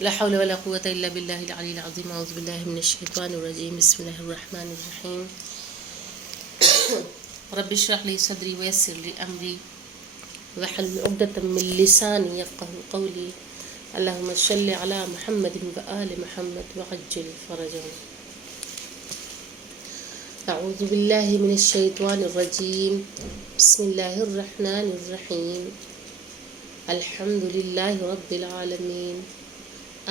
لا حول ولا قوة إلا بالله العلي العظيم. أعوذ بالله من الشيطان الرجيم. بسم الله الرحمن الرحيم. رب اشرح لي صدري ويسر لي أمري واحلل عقدة من لساني يفقهوا قولي. اللهم صل على محمد وآل محمد وعجل فرجهم. أعوذ بالله من الشيطان الرجيم. بسم الله الرحمن الرحيم. الحمد لله رب العالمين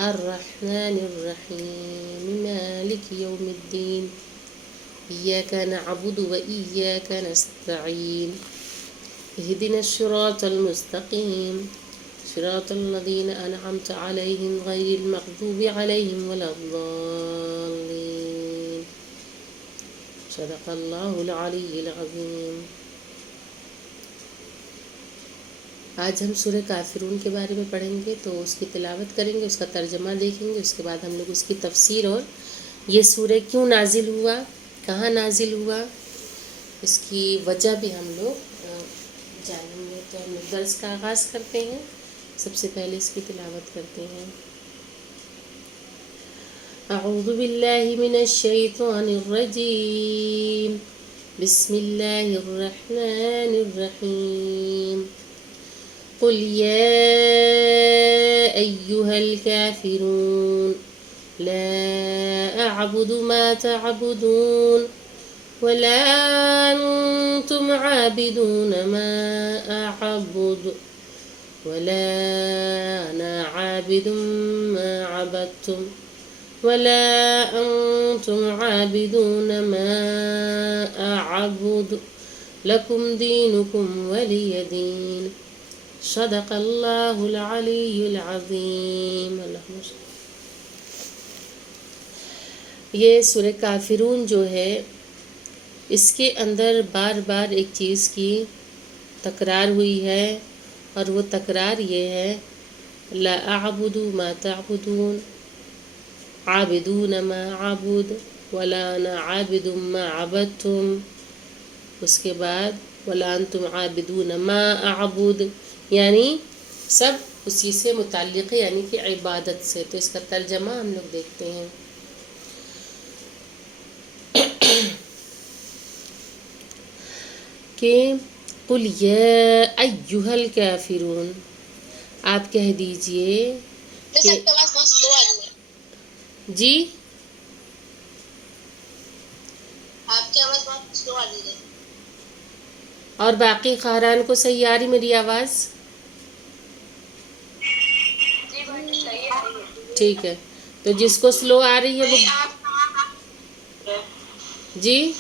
الرحمن الرحيم مالك يوم الدين إياك نعبد وإياك نستعين اهدنا الصراط المستقيم صراط الذين أنعمت عليهم غير المغضوب عليهم ولا الضالين. صدق الله العلي العظيم. آج ہم سورہ کافرون کے بارے میں پڑھیں گے، تو اس کی تلاوت کریں گے، اس کا ترجمہ دیکھیں گے، اس کے بعد ہم لوگ اس کی تفسیر اور یہ سورہ کیوں نازل ہوا، کہاں نازل ہوا، اس کی وجہ بھی ہم لوگ جانیں گے. تو ہم لوگ درس کا آغاز کرتے ہیں. سب سے پہلے اس کی تلاوت کرتے ہیں. اعوذ باللہ من الشیطان الرجیم. بسم اللہ الرحمن الرحیم. قل يا أيها الكافرون لا أعبد ما تعبدون ولا أنتم عابدون ما أعبد ولا أنا عابد ما عبدتم ولا أنتم عابدون ما أعبد لكم دينكم ولي دين. صدق اللہ العلی العظیم. یہ سورہ کافرون جو ہے، اس کے اندر بار بار ایک چیز کی تکرار ہوئی ہے، اور وہ تکرار یہ ہے لا اعبد ما تعبدون عابدون ما عبد ولا انا عابد ما عبدتم. اس کے بعد ولا انتم عابدون ما اعبد، یعنی سب اسی سے متعلق ہے، یعنی کہ عبادت سے. تو اس کا ترجمہ ہم لوگ دیکھتے ہیں. کہ قل یا ایھا الکافرون، آپ کہہ دیجئے کہ جی آپ کی آواز بہت سلو آ رہی ہے. اور باقی خاران کو صحیح آ رہی میری آواز؟ ٹھیک ہے. تو جس کو سلو آ رہی ہے وہ جی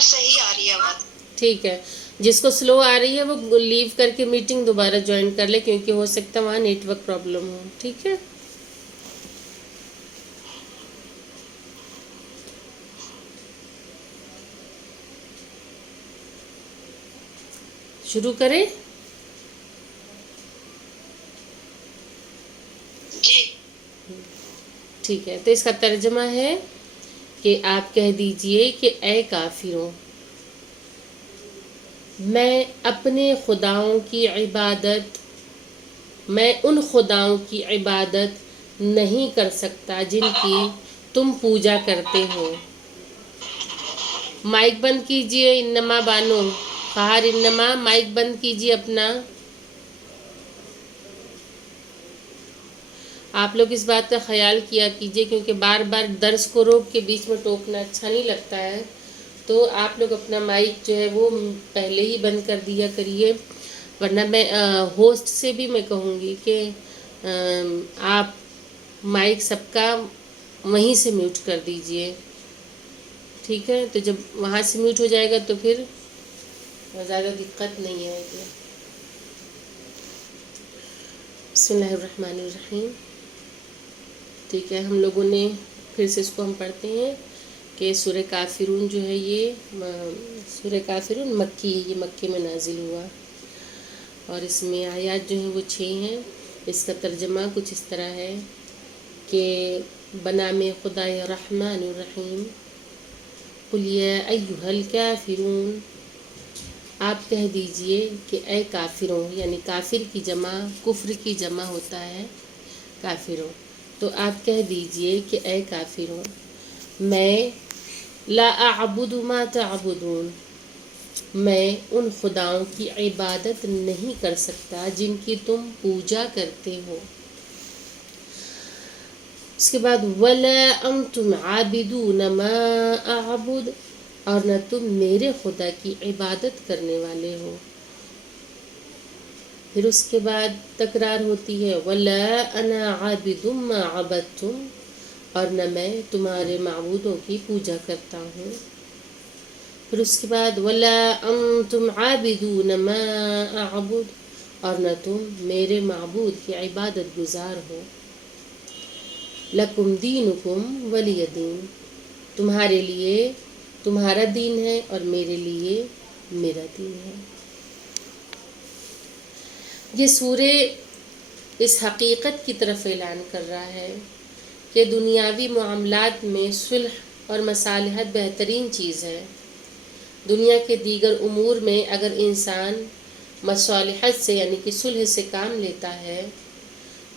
صحیح آ رہی ہے آواز. ٹھیک ہے. جس کو سلو آ رہی ہے وہ لیو کر کے میٹنگ دوبارہ جوائن کر لے، کیونکہ ہو سکتا ہے وہاں نیٹ ورک پرابلم ہو. ٹھیک ہے. شروع کریں؟ جی ٹھیک ہے. تو اس کا ترجمہ ہے کہ آپ کہہ دیجئے کہ اے کافروں، میں اپنے خداؤں کی عبادت، میں ان خداؤں کی عبادت نہیں کر سکتا جن کی تم پوجا کرتے ہو. مائک بند کیجئے. انما بانو خار انما مائک بند کیجئے اپنا. آپ لوگ اس بات کا خیال کیا کیجئے، کیونکہ بار بار درس کو روک کے بیچ میں ٹوکنا اچھا نہیں لگتا ہے. تو آپ لوگ اپنا مائک جو ہے وہ پہلے ہی بند کر دیا کریے، ورنہ میں ہوسٹ سے بھی میں کہوں گی کہ آپ مائک سب کا وہیں سے میوٹ کر دیجئے. ٹھیک ہے. تو جب وہاں سے میوٹ ہو جائے گا تو پھر زیادہ دقت نہیں آئے گی. بسم اللہ الرحمن الرحیم. ٹھیک ہے. ہم لوگوں نے پھر سے اس کو ہم پڑھتے ہیں کہ سورہ کافرون جو ہے، یہ سورہ کافرون مکی ہے، یہ مکے میں نازل ہوا، اور اس میں آیات جو ہیں وہ 6 ہیں. اس کا ترجمہ کچھ اس طرح ہے کہ بنام خدائے رحمن الرحیم. قل یا ایھا الکافرون، آپ کہہ دیجئے کہ اے کافروں، یعنی کافر کی جمع کفر کی جمع ہوتا ہے کافروں، تو آپ کہہ دیجئے کہ اے کافروں، میں لا اعبد ما تعبدون، میں ان خداؤں کی عبادت نہیں کر سکتا جن کی تم پوجا کرتے ہو۔ اس کے بعد وَلَا أَنْتُمْ عَابِدُونَ مَا أَعْبُدُ، اور نہ تم میرے خدا کی عبادت کرنے والے ہو۔ پھر اس کے بعد تکرار ہوتی ہے وَلَا أَنَا عَابِدٌ مَا عَبَدْتُمْ، اور نہ میں تمہارے معبودوں کی پوجا کرتا ہوں۔ پھر اس کے بعد وَلَا أَنْتُمْ عَابِدُونَ مَا أَعْبُدُ، اور نہ تم میرے معبود کی عبادت گزار ہو۔ لَكُمْ دِينُكُمْ وَلِيَ دِينِ، تمہارے لیے تمہارا دین ہے اور میرے لیے میرا دین ہے۔ یہ سورہ اس حقیقت کی طرف اعلان کر رہا ہے کہ دنیاوی معاملات میں صلح اور مصالحت بہترین چیز ہے۔ دنیا کے دیگر امور میں اگر انسان مصالحت سے یعنی کہ صلح سے کام لیتا ہے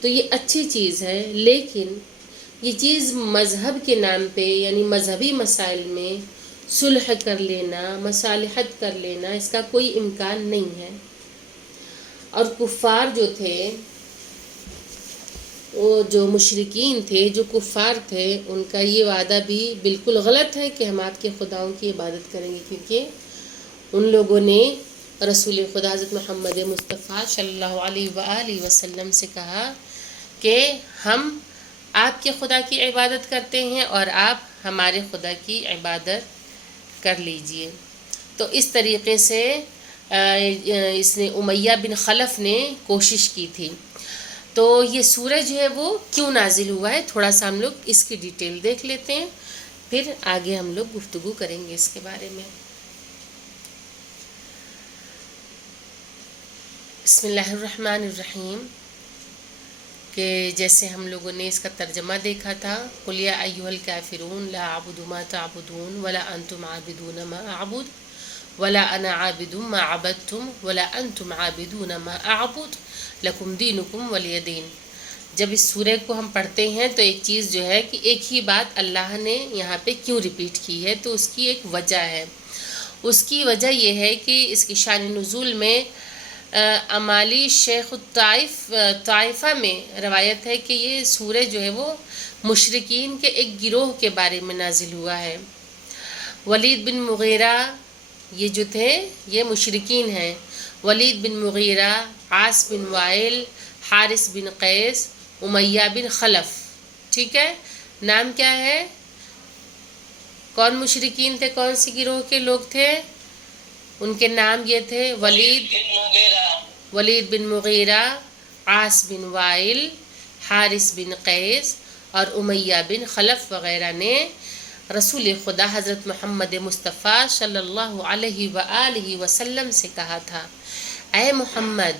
تو یہ اچھی چیز ہے، لیکن یہ چیز مذہب کے نام پہ یعنی مذہبی مسائل میں صلح کر لینا، مصالحت کر لینا، اس کا کوئی امکان نہیں ہے۔ اور کفار جو تھے، وہ جو مشرکین تھے، جو کفار تھے، ان کا یہ وعدہ بھی بالکل غلط ہے کہ ہم آپ کے خداؤں کی عبادت کریں گے، کیونکہ ان لوگوں نے رسول خدا حضرت محمد مصطفیٰ صلی اللہ علیہ وآلہ وسلم سے کہا کہ ہم آپ کے خدا کی عبادت کرتے ہیں اور آپ ہمارے خدا کی عبادت کر لیجئے۔ تو اس طریقے سے اس نے امیہ بن خلف نے کوشش کی تھی۔ تو یہ سورہ جو ہے وہ کیوں نازل ہوا ہے، تھوڑا سا ہم لوگ اس کی ڈیٹیل دیکھ لیتے ہیں، پھر آگے ہم لوگ گفتگو کریں گے اس کے بارے میں۔ بسم اللہ الرحمن الرحیم، کہ جیسے ہم لوگوں نے اس کا ترجمہ دیکھا تھا، قُلْ يَا أَيُّهَا الْكَافِرُونَ لَا أَعْبُدُ مَا تَعْبُدُونَ وَلَا أَنْتُمْ عَابِدُونَ مَا أَعْبُدُ وَلَا أَنَا عَابِدٌ مَا عَبَدْتُمْ وَلَا أَنْتُمْ عَابِدُونَ مَا أَعْبُدُ لَكُمْ دِينُكُمْ وَلِيَ دِينِ۔ جب اس سورہ کو ہم پڑھتے ہیں تو ایک چیز جو ہے کہ ایک ہی بات اللہ نے یہاں پہ کیوں ریپیٹ کی ہے، تو اس کی ایک وجہ ہے۔ اس کی وجہ یہ ہے کہ اس کی شان نزول میں امالی شیخ طائفہ میں روایت ہے کہ یہ سورہ جو ہے وہ مشرکین کے ایک گروہ کے بارے میں نازل ہوا ہے۔ ولید بن مغیرہ یہ جو تھے یہ مشرکین ہیں۔ ولید بن مغیرہ، عاص بن وائل، حارث بن قیس، امیہ بن خلف، ٹھیک ہے، نام کیا ہے؟ کون مشرکین تھے، کون سی گروہ کے لوگ تھے؟ ان کے نام یہ تھے ولید بن مغیرہ، عاص بن وائل، حارث بن قیس اور امیہ بن خلف وغیرہ نے رسول خدا حضرت محمد مصطفیٰ صلی اللہ علیہ وآلہ وسلم سے کہا تھا، اے محمد،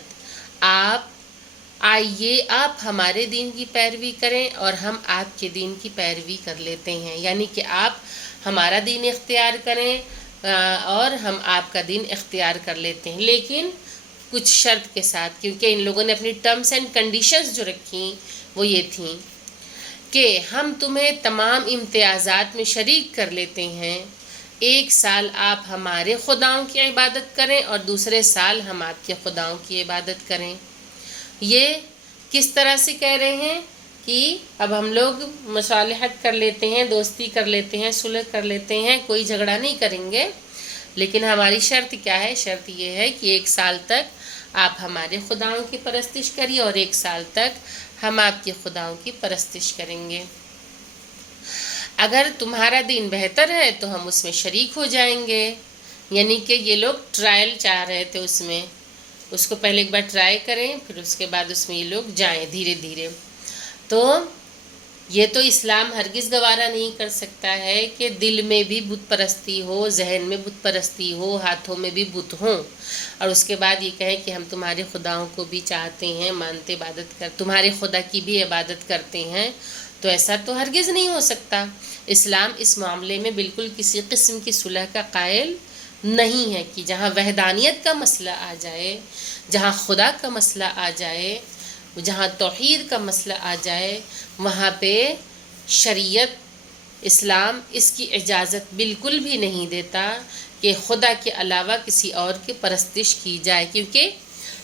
آئیے آپ ہمارے دین کی پیروی کریں اور ہم آپ کے دین کی پیروی کر لیتے ہیں، یعنی کہ آپ ہمارا دین اختیار کریں اور ہم آپ کا دین اختیار کر لیتے ہیں، لیکن کچھ شرط کے ساتھ، کیونکہ ان لوگوں نے اپنی ٹرمز اینڈ کنڈیشنز جو رکھیں وہ یہ تھیں کہ ہم تمہیں تمام امتیازات میں شریک کر لیتے ہیں، ایک سال آپ ہمارے خداؤں کی عبادت کریں اور دوسرے سال ہم آپ کے خداؤں کی عبادت کریں۔ یہ کس طرح سے کہہ رہے ہیں کہ اب ہم لوگ مصالحت کر لیتے ہیں، دوستی کر لیتے ہیں، صلح کر لیتے ہیں، کوئی جھگڑا نہیں کریں گے، لیکن ہماری شرط کیا ہے؟ شرط یہ ہے کہ ایک سال تک آپ ہمارے خداؤں کی پرستش کریے اور ایک سال تک ہم آپ کے خداؤں کی پرستش کریں گے۔ اگر تمہارا دین بہتر ہے تو ہم اس میں شریک ہو جائیں گے، یعنی کہ یہ لوگ ٹرائل چاہ رہے تھے، اس کو پہلے ایک بار ٹرائی کریں، پھر اس کے بعد اس میں یہ لوگ جائیں دھیرے دھیرے۔ تو یہ تو اسلام ہرگز گوارا نہیں کر سکتا ہے کہ دل میں بھی بت پرستی ہو، ذہن میں بت پرستی ہو، ہاتھوں میں بھی بت ہوں، اور اس کے بعد یہ کہیں کہ ہم تمہارے خداؤں کو بھی چاہتے ہیں، مانتے، عبادت کر، تمہارے خدا کی بھی عبادت کرتے ہیں، تو ایسا تو ہرگز نہیں ہو سکتا۔ اسلام اس معاملے میں بالکل کسی قسم کی صلح کا قائل نہیں ہے کہ جہاں وحدانیت کا مسئلہ آ جائے، جہاں خدا کا مسئلہ آ جائے، جہاں توحید کا مسئلہ آ جائے، وہاں پہ شریعت اسلام اس کی اجازت بالکل بھی نہیں دیتا کہ خدا کے علاوہ کسی اور کی پرستش کی جائے، کیونکہ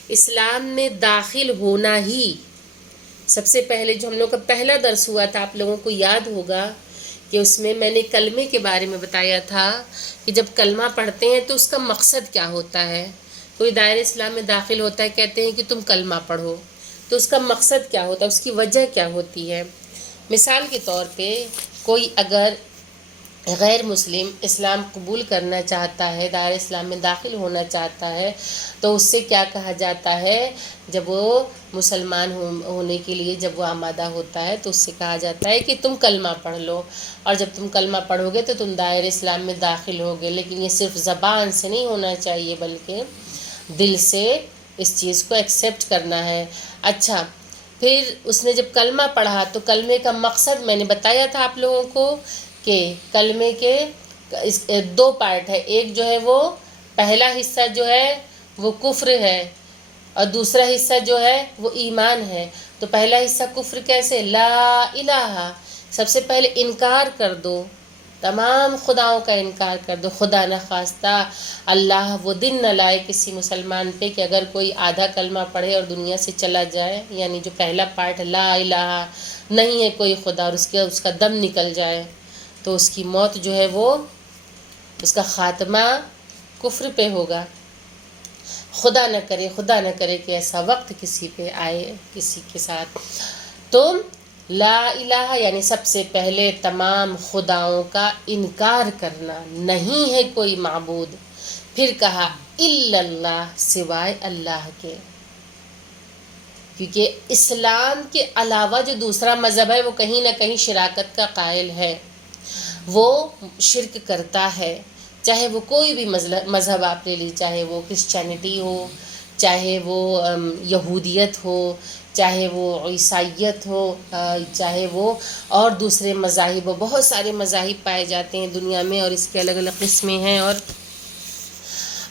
اسلام میں داخل ہونا ہی سب سے پہلے، جو ہم لوگ کا پہلا درس ہوا تھا آپ لوگوں کو یاد ہوگا کہ اس میں میں نے کلمے کے بارے میں بتایا تھا کہ جب کلمہ پڑھتے ہیں تو اس کا مقصد کیا ہوتا ہے۔ کوئی دائرہ اسلام میں داخل ہوتا ہے، کہتے ہیں کہ تم کلمہ پڑھو، تو اس کا مقصد کیا ہوتا ہے، اس کی وجہ کیا ہوتی ہے۔ مثال کے طور پہ کوئی اگر غیر مسلم اسلام قبول کرنا چاہتا ہے، دائرہ اسلام میں داخل ہونا چاہتا ہے، تو اس سے کیا کہا جاتا ہے، جب وہ مسلمان ہونے کے لیے جب وہ آمادہ ہوتا ہے تو اس سے کہا جاتا ہے کہ تم کلمہ پڑھ لو، اور جب تم کلمہ پڑھو گے تو تم دائرہ اسلام میں داخل ہوگے۔ لیکن یہ صرف زبان سے نہیں ہونا چاہیے، بلکہ دل سے اس چیز کو ایکسیپٹ کرنا ہے۔ اچھا، پھر اس نے جب کلمہ پڑھا تو کلمے کا مقصد میں نے بتایا تھا آپ لوگوں کو کہ کلمے کے دو پارٹ ہے، ایک جو ہے وہ پہلا حصہ جو ہے وہ کفر ہے، اور دوسرا حصہ جو ہے وہ ایمان ہے۔ تو پہلا حصہ کفر کیسے، لا الہ، سب سے پہلے انکار کر دو، تمام خداؤں کا انکار کر دو۔ خدا نخواستہ اللہ وہ دن نہ لائے کسی مسلمان پہ کہ اگر کوئی آدھا کلمہ پڑھے اور دنیا سے چلا جائے، یعنی جو پہلا پارٹ لا الہ، نہیں ہے کوئی خدا، اور اس کا دم نکل جائے تو اس کی موت جو ہے وہ، اس کا خاتمہ کفر پہ ہوگا۔ خدا نہ کرے کہ ایسا وقت کسی پہ آئے کسی کے ساتھ۔ تو لا الہ یعنی سب سے پہلے تمام خداؤں کا انکار کرنا، نہیں ہے کوئی معبود۔ پھر کہا الا اللہ، سوائے اللہ کے، کیونکہ اسلام کے علاوہ جو دوسرا مذہب ہے وہ کہیں نہ کہیں شراکت کا قائل ہے، وہ شرک کرتا ہے، چاہے وہ کوئی بھی مذہب آپ لے لی، چاہے وہ کرسچینٹی ہو، چاہے وہ یہودیت ہو، چاہے وہ عیسائیت ہو، چاہے وہ اور دوسرے مذاہب ہو۔ بہت سارے مذاہب پائے جاتے ہیں دنیا میں، اور اس کے الگ الگ قسمیں ہیں،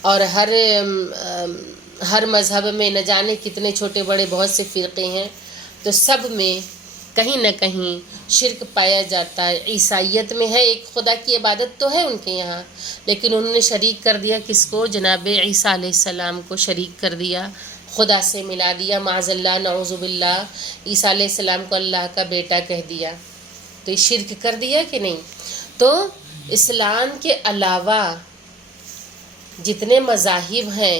اور ہر مذہب میں نہ جانے کتنے چھوٹے بڑے بہت سے فرقے ہیں، تو سب میں کہیں نہ کہیں شرک پایا جاتا ہے۔ عیسائیت میں ہے، ایک خدا کی عبادت تو ہے ان کے یہاں، لیکن انہوں نے شریک کر دیا کس کو، جناب عیسیٰ علیہ السلام کو شریک کر دیا، خدا سے ملا دیا، معاذ اللہ، نعوذ باللہ، عیسیٰ علیہ السلام کو اللہ کا بیٹا کہہ دیا، تو یہ شرک کر دیا کہ نہیں۔ تو اسلام کے علاوہ جتنے مذاہب ہیں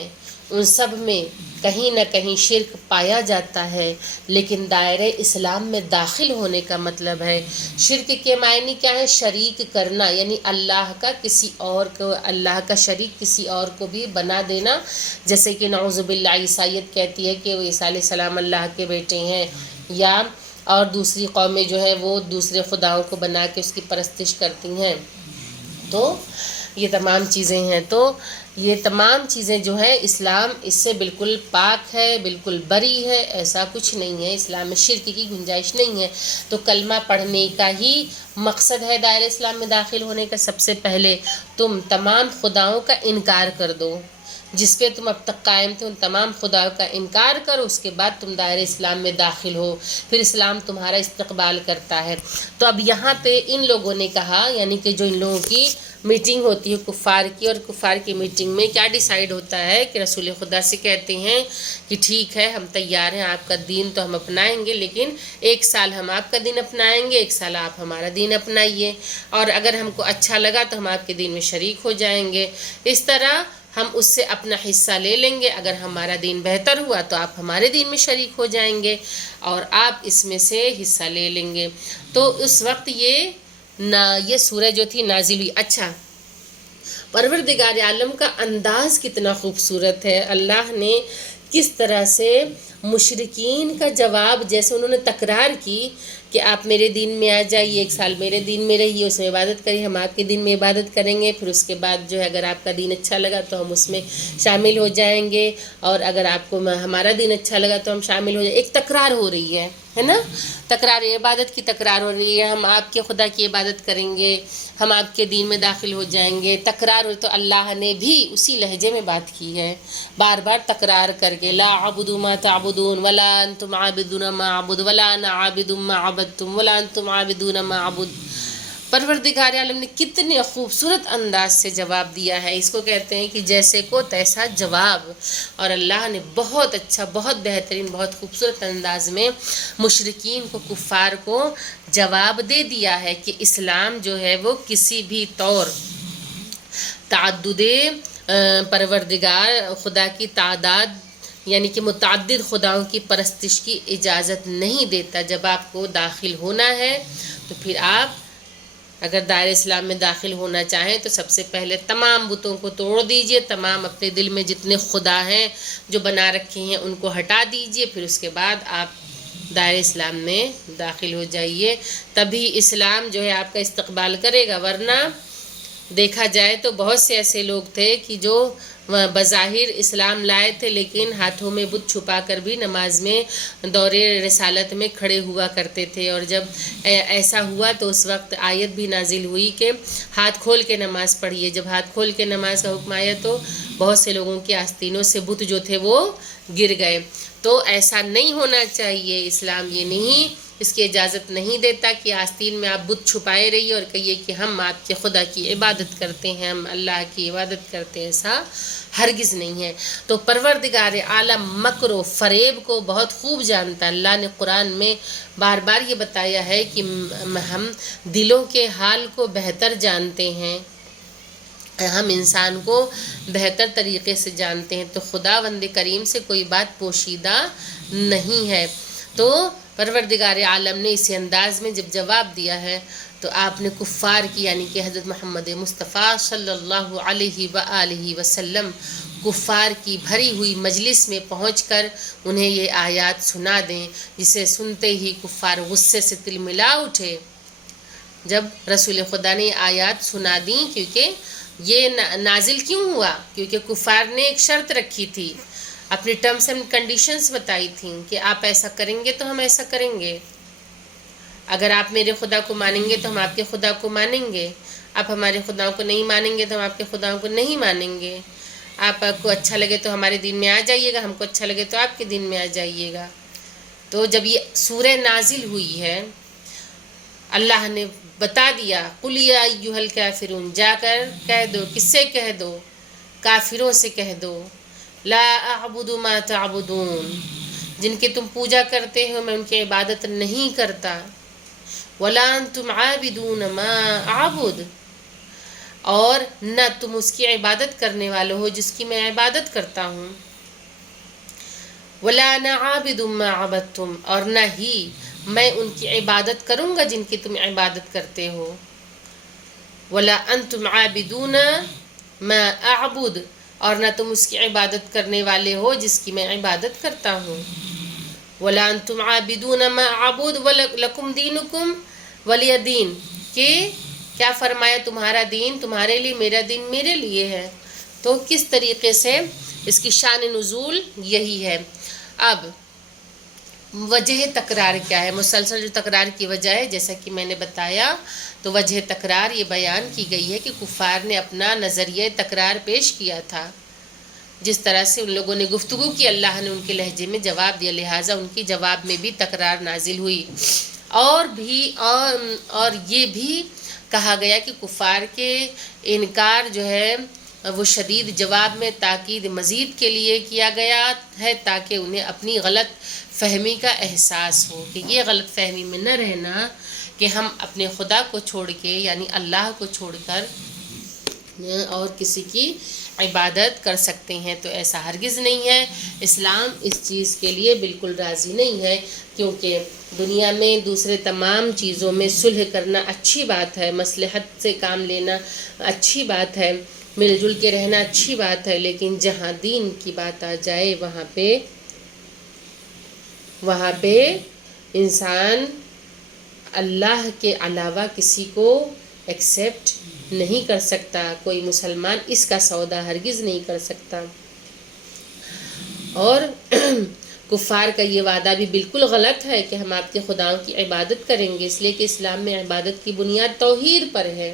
ان سب میں کہیں نہ کہیں شرک پایا جاتا ہے، لیکن دائرہ اسلام میں داخل ہونے کا مطلب ہے، شرک کے معنی کیا ہے، شریک کرنا، یعنی اللہ کا کسی اور کو، اللہ کا شریک کسی اور کو بھی بنا دینا، جیسے کہ نعوذ باللہ عیسائیت کہتی ہے کہ وہ عیسیٰ علیہ السلام اللہ کے بیٹے ہیں، یا اور دوسری قومیں جو ہے وہ دوسرے خداؤں کو بنا کے اس کی پرستش کرتی ہیں۔ تو یہ تمام چیزیں ہیں، تو یہ تمام چیزیں جو ہیں اسلام اس سے بالکل پاک ہے، بالکل بری ہے، ایسا کچھ نہیں ہے، اسلام میں شرک کی گنجائش نہیں ہے۔ تو کلمہ پڑھنے کا ہی مقصد ہے دائرہ اسلام میں داخل ہونے کا، سب سے پہلے تم تمام خداؤں کا انکار کر دو، جس پہ تم اب تک قائم تھے ان تمام خداؤں کا انکار کرو، اس کے بعد تم دائرہ اسلام میں داخل ہو، پھر اسلام تمہارا استقبال کرتا ہے۔ تو اب یہاں پہ ان لوگوں نے کہا، یعنی کہ جو ان لوگوں کی میٹنگ ہوتی ہے کفار کی، اور کفار کی میٹنگ میں کیا ڈیسائیڈ ہوتا ہے کہ رسول خدا سے کہتے ہیں کہ ٹھیک ہے ہم تیار ہیں، آپ کا دین تو ہم اپنائیں گے، لیکن 1 سال ہم آپ کا دین اپنائیں گے، 1 سال آپ ہمارا دین اپنائیے، اور اگر ہم کو اچھا لگا تو ہم آپ کے دین میں شریک ہو جائیں گے، اس طرح ہم اس سے اپنا حصہ لے لیں گے، اگر ہمارا دین بہتر ہوا تو آپ ہمارے دین میں شریک ہو جائیں گے اور آپ اس میں سے حصہ لے لیں گے۔ تو اس وقت یہ سورہ جو تھی نازل ہوئی۔ اچھا، پروردگار عالم کا انداز کتنا خوبصورت ہے، اللہ نے کس طرح سے مشرکین کا جواب جیسے انہوں نے تکرار کی کہ آپ میرے دین میں آ جائیے، 1 سال میرے دین میں رہیے، اس میں عبادت کریے، ہم آپ کے دین میں عبادت کریں گے، پھر اس کے بعد جو ہے اگر آپ کا دین اچھا لگا تو ہم اس میں شامل ہو جائیں گے، اور اگر آپ کو ہمارا دین اچھا لگا تو ہم شامل ہو جائیں۔ ایک تکرار ہو رہی ہے نا، تکرار عبادت کی تکرار ہو رہی ہے، ہم آپ کے خدا کی عبادت کریں گے، ہم آپ کے دین میں داخل ہو جائیں گے، تکرار ہو۔ تو اللہ نے بھی اسی لہجے میں بات کی ہے، بار بار تکرار کر کے، لا اعبد ما تعبدون ولا انتم عابدون ما اعبد ولا انا عابد ما عبدتم ولا انتم عابدون ما اعبد۔ پروردگار عالم نے کتنے خوبصورت انداز سے جواب دیا ہے، اس کو کہتے ہیں کہ جیسے کو تیسا جواب، اور اللہ نے بہت اچھا، بہت بہترین، بہت خوبصورت انداز میں مشرکین کو، کفار کو جواب دے دیا ہے کہ اسلام جو ہے وہ کسی بھی طور تعدد پروردگار خدا کی تعداد یعنی کہ متعدد خداؤں کی پرستش کی اجازت نہیں دیتا۔ جب آپ کو داخل ہونا ہے تو پھر آپ اگر دائرہ اسلام میں داخل ہونا چاہیں تو سب سے پہلے تمام بتوں کو توڑ دیجئے، تمام اپنے دل میں جتنے خدا ہیں جو بنا رکھے ہیں ان کو ہٹا دیجئے، پھر اس کے بعد آپ دائرہ اسلام میں داخل ہو جائیے، تبھی اسلام جو ہے آپ کا استقبال کرے گا۔ ورنہ دیکھا جائے تو بہت سے ایسے لوگ تھے کہ جو بظاہر اسلام لائے تھے لیکن ہاتھوں میں بت چھپا کر بھی نماز میں دور رسالت میں کھڑے ہوا کرتے تھے، اور جب ایسا ہوا تو اس وقت آیت بھی نازل ہوئی کہ ہاتھ کھول کے نماز پڑھیے۔ جب ہاتھ کھول کے نماز کا حکم آیا تو بہت سے لوگوں کے آستینوں سے بت جو تھے وہ گر گئے۔ تو ایسا نہیں ہونا چاہیے، اسلام یہ نہیں، اس کی اجازت نہیں دیتا کہ آستین میں آپ بت چھپائے رہیے اور کہیے کہ ہم آپ کے خدا کی عبادت کرتے ہیں، ہم اللہ کی عبادت کرتے ہیں، ایسا ہرگز نہیں ہے۔ تو پروردگار عالم مکر و فریب کو بہت خوب جانتا ہے۔ اللہ نے قرآن میں بار بار یہ بتایا ہے کہ ہم دلوں کے حال کو بہتر جانتے ہیں، ہم انسان کو بہتر طریقے سے جانتے ہیں، تو خداوند کریم سے کوئی بات پوشیدہ نہیں ہے۔ تو پروردگار عالم نے اسی انداز میں جب جواب دیا ہے تو آپ نے کفار کی یعنی کہ حضرت محمد مصطفیٰ صلی اللہ علیہ وآلہ وسلم کفار کی بھری ہوئی مجلس میں پہنچ کر انہیں یہ آیات سنا دیں، جسے سنتے ہی کفار غصے سے تلملا اٹھے۔ جب رسول خدا نے آیات سنا دیں، کیونکہ یہ نازل کیوں ہوا؟ کیونکہ کفار نے ایک شرط رکھی تھی، اپنی ٹرمز اینڈ کنڈیشنز بتائی تھیں کہ آپ ایسا کریں گے تو ہم ایسا کریں گے، اگر آپ میرے خدا کو مانیں گے تو ہم آپ کے خدا کو مانیں گے، آپ ہمارے خداؤں کو نہیں مانیں گے تو ہم آپ کے خداؤں کو نہیں مانیں گے، آپ کو اچھا لگے تو ہمارے دین میں آ جائیے گا، ہم کو اچھا لگے تو آپ کے دین میں آ جائیے گا۔ تو جب یہ سورہ نازل ہوئی ہے، اللہ نے بتا دیا، قُلْ يَا أَيُّهَا الْكَافِرُونَ، جا کر کہہ دو، کس سے کہہ دو؟ کافروں سے کہہ دو، لا اعبد ما تعبدون، جن کی تم پوجا کرتے ہو میں ان کی عبادت نہیں کرتا، ولا انتم عابدون ما اعبد، اور نہ تم اس کی عبادت کرنے والے ہو جس کی میں عبادت کرتا ہوں، ولا انا عابد ما عبدتم، اور نہ ہی میں ان کی عبادت کروں گا جن کی تم عبادت کرتے ہو، ولا انتم عابدون ما اعبد، اور نہ تم اس کی عبادت کرنے والے ہو جس کی میں عبادت کرتا ہوں، ولا انتم عابدون ما اعبد ولکم دینکم ولی دین، کہ کیا فرمایا، تمہارا دین تمہارے لیے، میرا دین میرے لیے ہے۔ تو کس طریقے سے اس کی شان نزول یہی ہے۔ اب وجہ تکرار کیا ہے؟ مسلسل جو تکرار کی وجہ ہے، جیسا کہ میں نے بتایا، تو وجہ تکرار یہ بیان کی گئی ہے کہ کفار نے اپنا نظریہ تکرار پیش کیا تھا، جس طرح سے ان لوگوں نے گفتگو کی، اللہ نے ان کے لہجے میں جواب دیا، لہٰذا ان کی جواب میں بھی تکرار نازل ہوئی، اور یہ بھی کہا گیا کہ کفار کے انکار جو ہے وہ شدید جواب میں تاکید مزید کے لیے کیا گیا ہے، تاکہ انہیں اپنی غلط فہمی کا احساس ہو، کہ یہ غلط فہمی میں نہ رہنا کہ ہم اپنے خدا کو چھوڑ کے یعنی اللہ کو چھوڑ کر اور کسی کی عبادت کر سکتے ہیں، تو ایسا ہرگز نہیں ہے۔ اسلام اس چیز کے لیے بالکل راضی نہیں ہے، کیونکہ دنیا میں دوسرے تمام چیزوں میں صلح کرنا اچھی بات ہے، مصلحت سے کام لینا اچھی بات ہے، مل جل کے رہنا اچھی بات ہے، لیکن جہاں دین کی بات آ جائے وہاں پہ وہاں پہ انسان اللہ کے علاوہ کسی کو ایکسیپٹ نہیں کر سکتا، کوئی مسلمان اس کا سودا ہرگز نہیں کر سکتا۔ اور کفار کا یہ وعدہ بھی بالکل غلط ہے کہ ہم آپ کے خداؤں کی عبادت کریں گے، اس لیے کہ اسلام میں عبادت کی بنیاد توحید پر ہے۔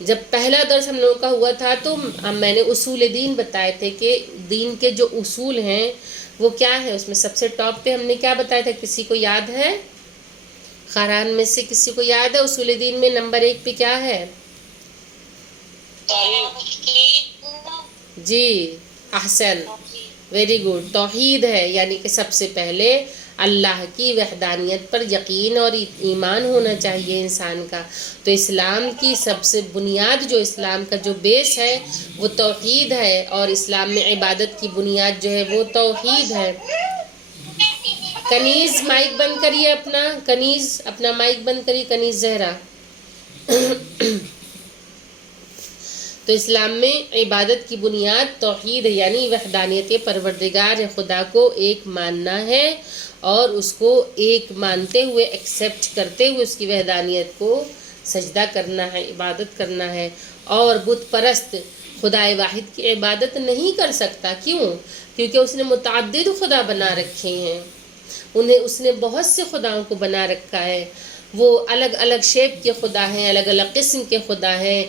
جب پہلا درس ہم لوگوں کا ہوا تھا تو میں نے اصول دین بتائے تھے کہ دین کے جو اصول ہیں وہ کیا ہے، اس میں سب سے ٹاپ پہ ہم نے کیا بتایا تھا، کسی کو یاد ہے؟ خاران میں سے کسی کو یاد ہے اصول دین میں نمبر 1 پہ کیا ہے؟ جی احسن، ویری گڈ، توحید ہے، یعنی کہ سب سے پہلے اللہ کی وحدانیت پر یقین اور ایمان ہونا چاہیے انسان کا۔ تو اسلام کی سب سے بنیاد، جو اسلام کا جو بیس ہے وہ توحید ہے، اور اسلام میں عبادت کی بنیاد جو ہے وہ توحید ہے۔ کنیز مائک بند کریے اپنا، کنیز اپنا مائک بند کریے، کنیز زہرا۔ تو اسلام میں عبادت کی بنیاد توحید ہے، یعنی وحدانیت پروردگار خدا کو ایک ماننا ہے، اور اس کو ایک مانتے ہوئے ایکسیپٹ کرتے ہوئے اس کی وحدانیت کو سجدہ کرنا ہے، عبادت کرنا ہے۔ اور بت پرست خدا واحد کی عبادت نہیں کر سکتا، کیوں؟ کیونکہ اس نے متعدد خدا بنا رکھے ہیں، اس نے بہت سے خداؤں کو بنا رکھا ہے، وہ الگ الگ شیپ کے خدا ہیں، الگ الگ قسم کے خدا ہیں۔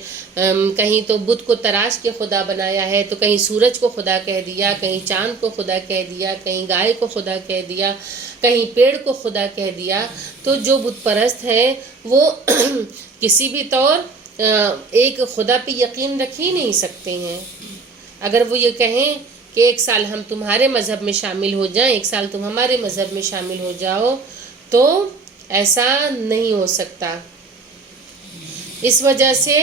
کہیں تو بت کو تراش کے خدا بنایا ہے، تو کہیں سورج کو خدا کہہ دیا، کہیں چاند کو خدا کہہ دیا، کہیں گائے کو خدا کہہ دیا، کہیں پیڑ کو خدا کہہ دیا۔ تو جو بت پرست ہیں وہ کسی بھی طور ایک خدا پہ یقین رکھ ہی نہیں سکتے ہیں۔ اگر وہ یہ کہیں کہ ایک سال ہم تمہارے مذہب میں شامل ہو جائیں، ایک سال تم ہمارے مذہب میں شامل ہو جاؤ، تو ایسا نہیں ہو سکتا۔ اس وجہ سے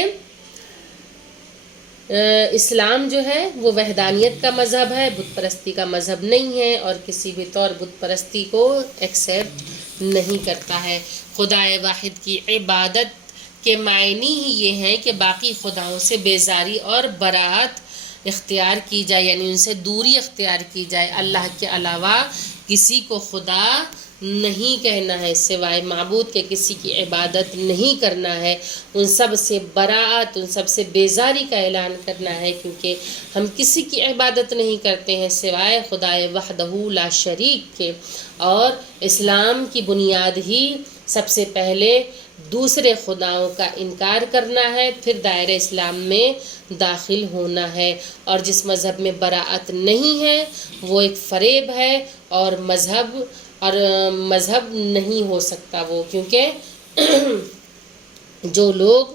اسلام جو ہے وہ وحدانیت کا مذہب ہے، بت پرستی کا مذہب نہیں ہے، اور کسی بھی طور بت پرستی کو ایکسیپٹ نہیں کرتا ہے۔ خدا واحد کی عبادت کے معنی ہی یہ ہیں کہ باقی خداؤں سے بیزاری اور براءت اختیار کی جائے، یعنی ان سے دوری اختیار کی جائے۔ اللہ کے علاوہ کسی کو خدا نہیں کہنا ہے، سوائے معبود کے کسی کی عبادت نہیں کرنا ہے، ان سب سے براءت، ان سب سے بیزاری کا اعلان کرنا ہے، کیونکہ ہم کسی کی عبادت نہیں کرتے ہیں سوائے خدا وحدہ لا شریک کے۔ اور اسلام کی بنیاد ہی سب سے پہلے دوسرے خداؤں کا انکار کرنا ہے، پھر دائرہ اسلام میں داخل ہونا ہے۔ اور جس مذہب میں براءت نہیں ہے وہ ایک فریب ہے، اور مذہب نہیں ہو سکتا وہ، کیونکہ جو لوگ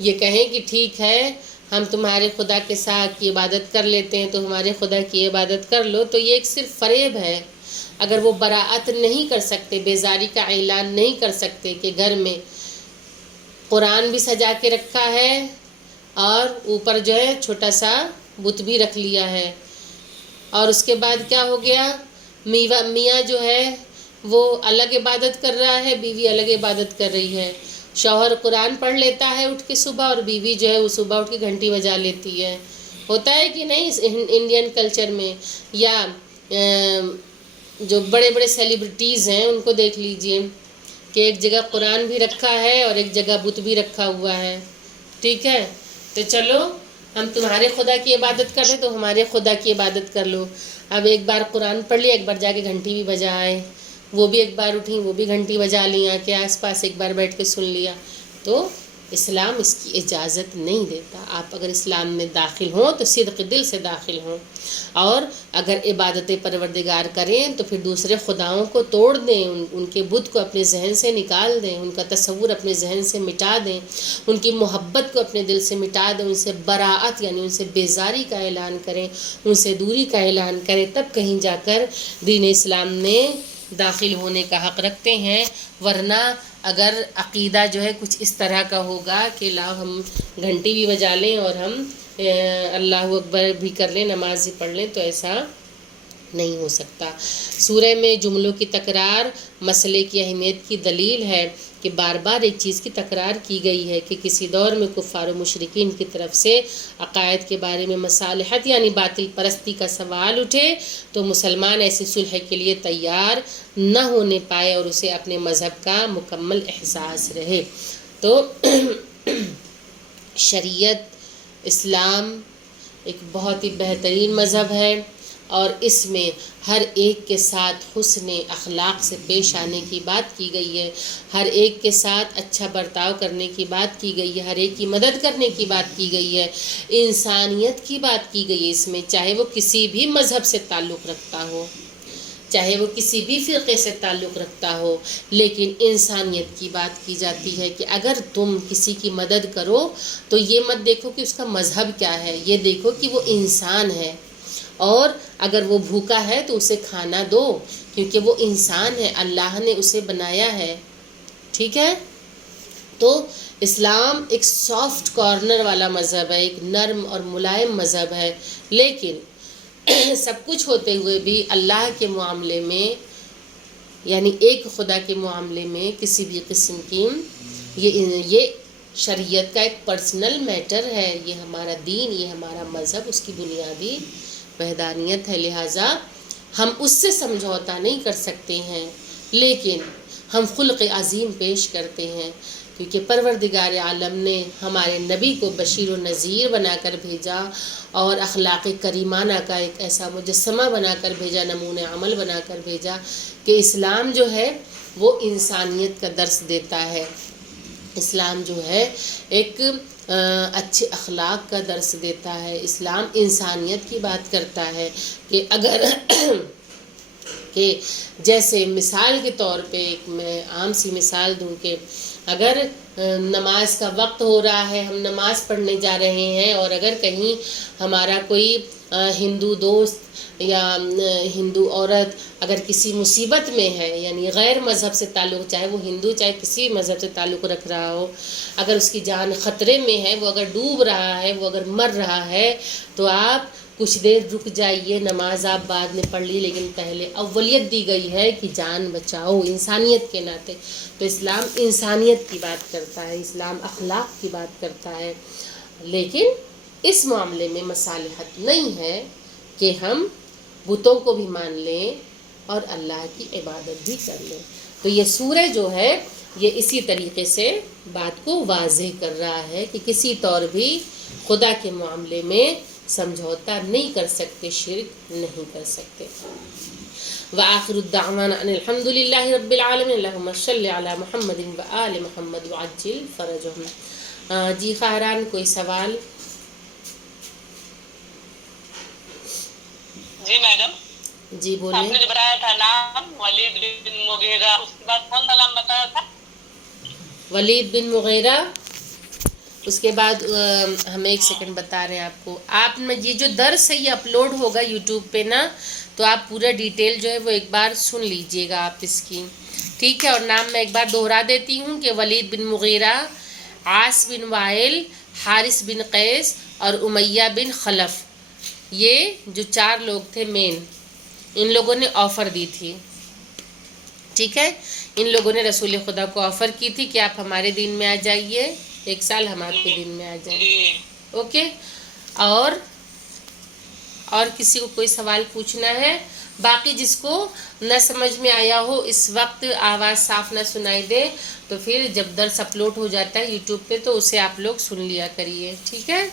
یہ کہیں کہ ٹھیک ہے ہم تمہارے خدا کے ساتھ کی عبادت کر لیتے ہیں تو ہمارے خدا کی عبادت کر لو، تو یہ ایک صرف فریب ہے۔ اگر وہ براءت نہیں کر سکتے، بیزاری کا اعلان نہیں کر سکتے کہ گھر میں قرآن بھی سجا کے رکھا ہے اور اوپر جو ہے چھوٹا سا بت بھی رکھ لیا ہے، اور اس کے بعد کیا ہو گیا، میاں جو ہے وہ الگ عبادت کر رہا ہے، بیوی الگ عبادت کر رہی ہے، شوہر قرآن پڑھ لیتا ہے اٹھ کے صبح، اور بیوی جو ہے وہ صبح اٹھ کے گھنٹی بجا لیتی ہے۔ ہوتا ہے کہ نہیں انڈین کلچر میں؟ یا جو بڑے بڑے سیلیبریٹیز ہیں ان کو دیکھ لیجئے کہ ایک جگہ قرآن بھی رکھا ہے اور ایک جگہ بت بھی رکھا ہوا ہے، ٹھیک ہے؟ تو چلو ہم تمہارے خدا کی عبادت کر رہے تو ہمارے خدا کی عبادت کر لو۔ اب ایک بار قرآن پڑھ لیا، ایک بار جا کے گھنٹی بھی بجا آئے، وہ بھی ایک بار اٹھیں وہ بھی گھنٹی بجا لیا کہ آس پاس ایک بار بیٹھ کے سن لیا۔ تو اسلام اس کی اجازت نہیں دیتا۔ آپ اگر اسلام میں داخل ہوں تو صدق دل سے داخل ہوں، اور اگر عبادت پروردگار کریں تو پھر دوسرے خداؤں کو توڑ دیں، ان کے بت کو اپنے ذہن سے نکال دیں، ان کا تصور اپنے ذہن سے مٹا دیں، ان کی محبت کو اپنے دل سے مٹا دیں، ان سے براءت یعنی ان سے بیزاری کا اعلان کریں، ان سے دوری کا اعلان کریں، تب کہیں جا کر دین اسلام میں داخل ہونے کا حق رکھتے ہیں۔ ورنہ اگر عقیدہ جو ہے کچھ اس طرح کا ہوگا کہ لاؤ ہم گھنٹی بھی بجا لیں اور ہم اللہ اکبر بھی کر لیں، نماز بھی پڑھ لیں، تو ایسا نہیں ہو سکتا۔ سورہ میں جملوں کی تکرار مسئلے کی اہمیت کی دلیل ہے۔ کہ بار بار ایک چیز کی تکرار کی گئی ہے کہ کسی دور میں کفار و مشرکین کی طرف سے عقائد کے بارے میں مصالحت یعنی باطل پرستی کا سوال اٹھے تو مسلمان ایسی صلح کے لیے تیار نہ ہونے پائے اور اسے اپنے مذہب کا مکمل احساس رہے۔ تو شریعت اسلام ایک بہت ہی بہترین مذہب ہے اور اس میں ہر ایک کے ساتھ حسن اخلاق سے پیش آنے کی بات کی گئی ہے، ہر ایک کے ساتھ اچھا برتاؤ کرنے کی بات کی گئی ہے، ہر ایک کی مدد کرنے کی بات کی گئی ہے، انسانیت کی بات کی گئی ہے اس میں، چاہے وہ کسی بھی مذہب سے تعلق رکھتا ہو، چاہے وہ کسی بھی فرقے سے تعلق رکھتا ہو، لیکن انسانیت کی بات کی جاتی ہے کہ اگر تم کسی کی مدد کرو تو یہ مت دیکھو کہ اس کا مذہب کیا ہے، یہ دیکھو کہ وہ انسان ہے، اور اگر وہ بھوکا ہے تو اسے کھانا دو کیونکہ وہ انسان ہے، اللہ نے اسے بنایا ہے۔ ٹھیک ہے، تو اسلام ایک سافٹ کارنر والا مذہب ہے، ایک نرم اور ملائم مذہب ہے، لیکن سب کچھ ہوتے ہوئے بھی اللہ کے معاملے میں یعنی ایک خدا کے معاملے میں کسی بھی قسم کی یہ شریعت کا ایک پرسنل میٹر ہے، یہ ہمارا دین، یہ ہمارا مذہب، اس کی بنیادی وحدانیت ہے، لہٰذا ہم اس سے سمجھوتا نہیں کر سکتے ہیں، لیکن ہم خلق عظیم پیش کرتے ہیں کیونکہ پروردگار عالم نے ہمارے نبی کو بشیر و نذیر بنا کر بھیجا اور اخلاق کریمانہ کا ایک ایسا مجسمہ بنا کر بھیجا، نمونہ عمل بنا کر بھیجا کہ اسلام جو ہے وہ انسانیت کا درس دیتا ہے، اسلام جو ہے ایک اچھے اخلاق کا درس دیتا ہے، اسلام انسانیت کی بات کرتا ہے کہ اگر کہ جیسے مثال کے طور پہ ایک میں عام سی مثال دوں کہ اگر نماز کا وقت ہو رہا ہے، ہم نماز پڑھنے جا رہے ہیں اور اگر کہیں ہمارا کوئی ہندو دوست یا ہندو عورت اگر کسی مصیبت میں ہے یعنی غیر مذہب سے تعلق، چاہے وہ ہندو چاہے کسی مذہب سے تعلق رکھ رہا ہو، اگر اس کی جان خطرے میں ہے، وہ اگر ڈوب رہا ہے، وہ اگر مر رہا ہے تو آپ کچھ دیر رک جائیے، نماز آپ بعد میں پڑھ لی، لیکن پہلے اولیت دی گئی ہے کہ جان بچاؤ انسانیت کے ناطے۔ تو اسلام انسانیت کی بات کرتا ہے، اسلام اخلاق کی بات کرتا ہے، لیکن اس معاملے میں مصالحت نہیں ہے کہ ہم بتوں کو بھی مان لیں اور اللہ کی عبادت بھی کر لیں۔ تو یہ سورہ جو ہے یہ اسی طریقے سے بات کو واضح کر رہا ہے کہ کسی طور بھی خدا کے معاملے میں سمجھوتا نہیں کر سکتے، شرک نہیں کر سکتے۔ وآخر الدعوانا ان الحمد للہ رب العالمین اللہم صلی علی محمد وآل محمد وعجل فرجہم۔ جی خواہران کوئی سوال؟ جی میڈم، جی بولیں۔ آپ نے جو بتایا تھا نام ولید بن مغیرہ، اس کے بعد کون سا نام بتایا تھا؟ ولید بن مغیرہ، اس کے بعد ہم ایک سیکنڈ بتا رہے ہیں آپ کو، آپ میں یہ جو درس ہے یہ اپلوڈ ہوگا یوٹیوب پہ نا، تو آپ پورا ڈیٹیل جو ہے وہ ایک بار سن لیجئے گا آپ اس کی، ٹھیک ہے؟ اور نام میں ایک بار دوہرا دیتی ہوں کہ ولید بن مغیرہ، عاص بن وائل، حارث بن قیس اور امیہ بن خلف، یہ جو 4 لوگ تھے مین، ان لوگوں نے آفر دی تھی، ٹھیک ہے؟ ان لوگوں نے رسول خدا کو آفر کی تھی کہ آپ ہمارے دین میں آ جائیے، 1 سال ہم آپ کے دین میں آ جائیں، اوکے؟ اور کسی کو کوئی سوال پوچھنا ہے؟ باقی جس کو نہ سمجھ میں آیا ہو، اس وقت آواز صاف نہ سنائی دے، تو پھر جب درس اپلوڈ ہو جاتا ہے یوٹیوب پہ تو اسے آپ لوگ سن لیا کریے، ٹھیک ہے؟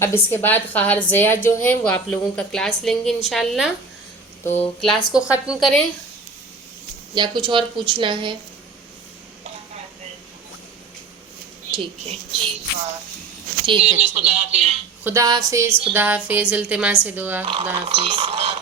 اب اس کے بعد خواہر ضیاء جو ہیں وہ آپ لوگوں کا کلاس لیں گے انشاءاللہ، تو کلاس کو ختم کریں یا کچھ اور پوچھنا ہے؟ ٹھیک ہے، ٹھیک ہے، خدا حافظ، خدا حافظ، التماس دعا، خدا حافظ۔